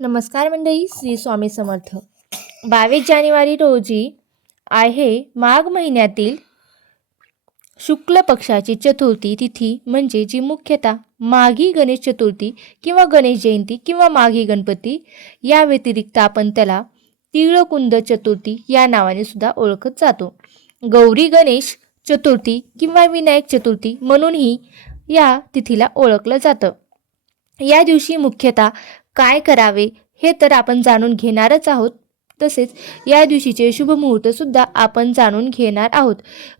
नमस्कार मंडळी, श्री स्वामी समर्थ. 22 जानेवारी रोजी आहे माघ महिन्यातील शुक्ल पक्षाची चतुर्थी तिथी, म्हणजे जी मुख्यतः माघी गणेश चतुर्थी किंवा गणेश जयंती किंवा माघी गणपती या व्यतिरिक्त आपण त्याला तिळकुंद चतुर्थी या नावाने सुद्धा ओळखत जातो. गौरी गणेश चतुर्थी किंवा विनायक चतुर्थी म्हणूनही या तिथीला ओळखलं जातं. या दिवशी मुख्यतः काय करावे हे तर आपण जाणून घेणारच आहोत. तसेच या दिवशीचे शुभ मुहूर्त सुद्धा आपण जाणून घेणार आहोत.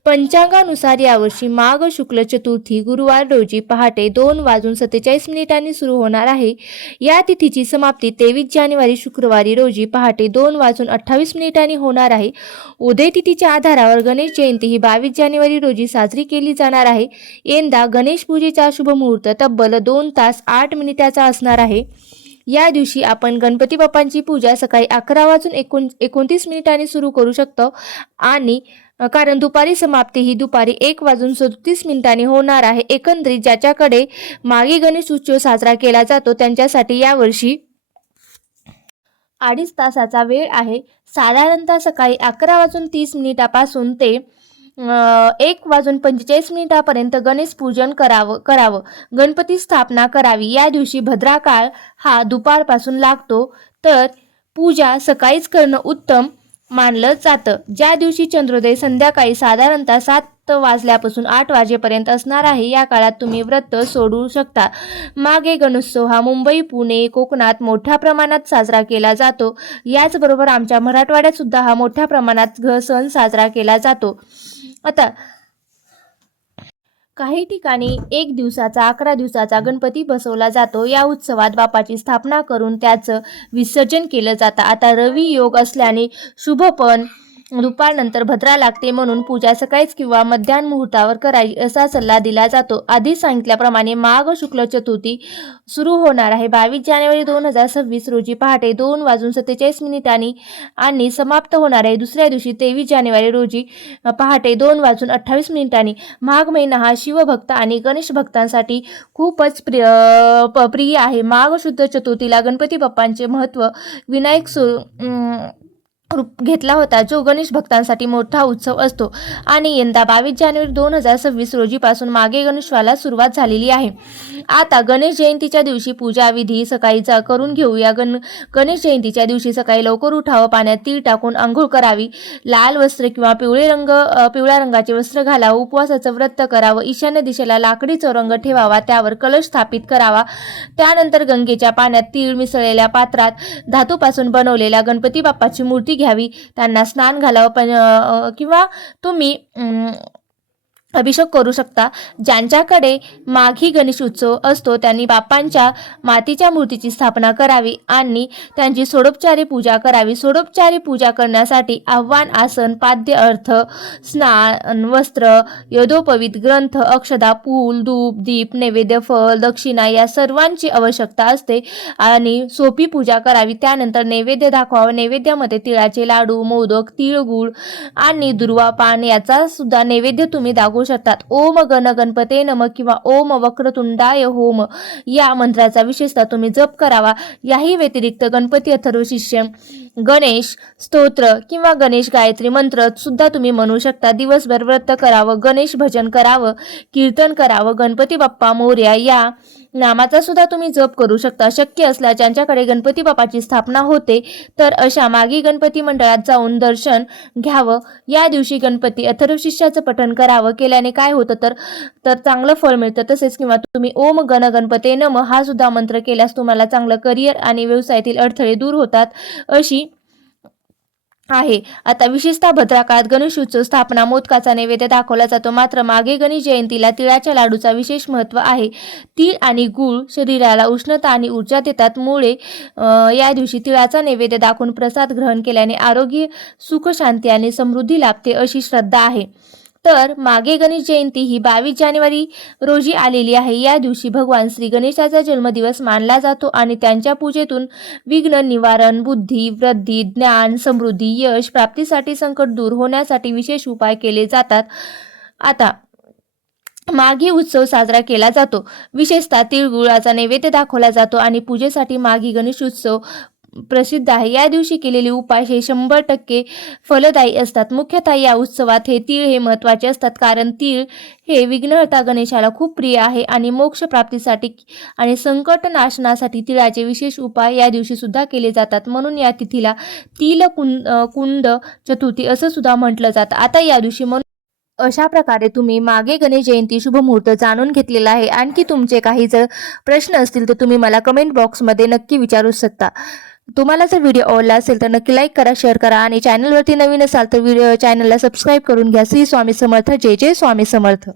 पंचांगानुसार यावर्षी माघ शुक्ल चतुर्थी गुरुवार रोजी पहाटे 2:47 सुरू होणार आहे. या तिथीची समाप्ती 23 जानेवारी शुक्रवारी रोजी पहाटे 2:28 होणार आहे. उदय तिथीच्या आधारावर गणेश जयंती ही 22 जानेवारी रोजी साजरी केली जाणार आहे. यंदा गणेश पूजेचा शुभ मुहूर्त तब्बल 2 तास 8 मिनिटाचा असणार आहे. या दिवशी आपण गणपती बाप्पांची पूजा सकाळी 11:29 सुरू करू शकतो आणि कारण दुपारी समाप्ती ही दुपारी 1:37 होणार आहे. एकंदरीत ज्याच्याकडे माघी गणेश उत्सव साजरा केला जातो त्यांच्यासाठी यावर्षी 2.5 तासाचा वेळ आहे. साधारणतः सकाळी 11:30 ते 1:45 गणेश पूजन करावं. गणपती स्थापना करावी. या दिवशी भद्रा काळ हा दुपारपासून लागतो, तर पूजा सकाळीच करणं उत्तम मानलं जातं. ज्या दिवशी चंद्रोदय संध्याकाळी साधारणतः 7 वाजल्यापासून 8 वाजेपर्यंत असणार आहे, या काळात तुम्ही व्रत सोडू शकता. माघे गणेशोत्सव हा मुंबई, पुणे, कोकणात मोठ्या प्रमाणात साजरा केला जातो. याचबरोबर आमच्या मराठवाड्यात सुद्धा हा मोठ्या प्रमाणात सण साजरा केला जातो. आता काही ठिकाणी 1 दिवसाचा 11 दिवसाचा गणपती बसवला जातो. या उत्सवात बाप्पाची स्थापना करून त्याचं विसर्जन केलं जातं. आता रवी योग असल्याने शुभ पण दुपारनंतर भद्रा लागते, म्हणून पूजा सकाळीच किंवा मध्याह्न मुहूर्तावर करायची असा सल्ला दिला जातो. आधी सांगितल्याप्रमाणे माघ शुक्ल चतुर्थी सुरू होणार आहे 22 जानेवारी 2026 रोजी पहाटे 2:47 आणि समाप्त होणार आहे दुसऱ्या दिवशी 23 जानेवारी रोजी पहाटे 2:28. माघ महिना हा शिवभक्त आणि गणेश भक्तांसाठी खूपच प्रिय आहे. माघ शुद्ध चतुर्थीला गणपती बाप्पांचे महत्त्व विनायक रूप घेतला होता, जो गणेश भक्तांसाठी मोठा उत्सव असतो आणि यंदा 22 जानेवारी 2026 रोजीपासून माघे गणेशोत्सवाला सुरुवात झालेली आहे. आता गणेश जयंतीच्या दिवशी पूजा विधी सकाळी करून घेऊया. गणेश जयंतीच्या दिवशी सकाळी लवकर उठावं, पाण्यात तीळ टाकून आंघोळ करावी, लाल वस्त्र किंवा पिवळ्या रंगाचे वस्त्र घालावं, उपवासाचं व्रत करावं, ईशान्य दिशेला लाकडी चौरंग ठेवावा, त्यावर कलश स्थापित करावा. त्यानंतर गंगेच्या पाण्यात तीळ मिसळलेल्या पात्रात धातूपासून बनवलेल्या गणपती बाप्पाची मूर्ती घ्यावी, त्यांना स्नान घालावं किंवा तुम्ही अभिषेक करू शकता. ज्यांच्याकडे माघी गणेश उत्सव असतो त्यांनी बाप्पांच्या मातीच्या मूर्तीची स्थापना करावी आणि त्यांची षोडोपचारी पूजा करावी. षोडोपचारी पूजा करण्यासाठी आव्हान, आसन, पाद्य, अर्थ, स्नान, वस्त्र, यथोपवीत ग्रंथ, अक्षदा, फूल, धूप, दीप, नैवेद्य, फळ, दक्षिणा या सर्वांची आवश्यकता असते आणि सोपी पूजा करावी. त्यानंतर नैवेद्य दाखवावा. नैवेद्यामध्ये तिळाचे लाडू, मोदक, तिळगुळ आणि दुर्वा पान याचा सुद्धा नैवेद्य तुम्ही दाखवू शकतात. ओम गण गणपते नमः किंवा ओम वक्रतुंडाय होम या मंत्राचा विशेषतः तुम्ही जप करावा. याही व्यतिरिक्त गणपती अथर्वशीर्ष, गणेश स्तोत्र किंवा गणेश गायत्री मंत्र सुद्धा तुम्ही म्हणू शकता. दिवसभर व्रत करावं, गणेश भजन करावं, कीर्तन करावं, गणपती बाप्पा मोरया या नामाचा सुद्धा तुम्ही जप करू शकता. शक्य असल्यास ज्यांच्याकडे गणपती बाप्पाची स्थापना होते तर अशा माघी गणपती मंडळात जाऊन दर्शन घ्यावं. या दिवशी गणपती अथर्वशीर्षाचं पठण करावं. केल्याने काय होतं तर चांगलं फळ मिळतं. तसेच किंवा तुम्ही ओम गण गणपते नमः हा सुद्धा मंत्र केल्यास तुम्हाला चांगलं करिअर आणि व्यवसायातील अडथळे दूर होतात अशी आहे. आता विशेषतः भद्रा काळात गणेश उत्सव स्थापना मोदकाचा नैवेद्य दाखवला जातो. मात्र माघे गणेश जयंतीला तिळाच्या लाडूचा विशेष महत्त्व आहे. तीळ आणि गूळ शरीराला उष्णता आणि ऊर्जा देतात. मुळे या दिवशी तिळाचा नैवेद्य दाखवून प्रसाद ग्रहण केल्याने आरोग्य, सुख, शांती आणि समृद्धी लाभते अशी श्रद्धा आहे. तर माघे गणेश जयंती ही 22 जानेवारी रोजी आलेली आहे. या दिवशी भगवान श्री गणेशाचा जन्मदिवस मानला जातो आणि त्यांच्या पूजेतून विघ्न निवारण, बुद्धी वृद्धी, ज्ञान समृद्धी, यश प्राप्तीसाठी, संकट दूर होण्यासाठी विशेष उपाय केले जातात. आता माघी उत्सव साजरा केला जातो. विशेषतः तिळगुळाचा नैवेद्य दाखवला जातो आणि पूजेसाठी माघी गणेश उत्सव प्रसिद्ध आहे. या दिवशी केलेले उपाय हे 100% फलदायी असतात. मुख्यतः या उत्सवात तीळ हे महत्त्वाचे असतात, कारण तीळ हे विघ्नहर्ता गणेशाला खूप प्रिय आहे आणि मोक्ष प्राप्तीसाठी आणि संकट नाशनासाठी तिळाचे विशेष उपाय या दिवशी सुद्धा केले जातात. म्हणून या तिथीला कुंड चतुर्थी असं सुद्धा म्हटलं जातं. आता या दिवशी अशा प्रकारे तुम्ही मागे गणेश जयंती शुभ मुहूर्त जाणून घेतलेला आहे. आणखी तुमचे काही जर प्रश्न असतील तर तुम्ही मला कमेंट बॉक्समध्ये नक्की विचारू शकता. तुम्हाला जर व्हिडिओ आवडला असेल तर नक्की लाईक करा, शेअर करा आणि चॅनलवरती नवीन असाल तर चॅनलला सबस्क्राईब करून घ्या. श्री स्वामी समर्थ. जय जय स्वामी समर्थ.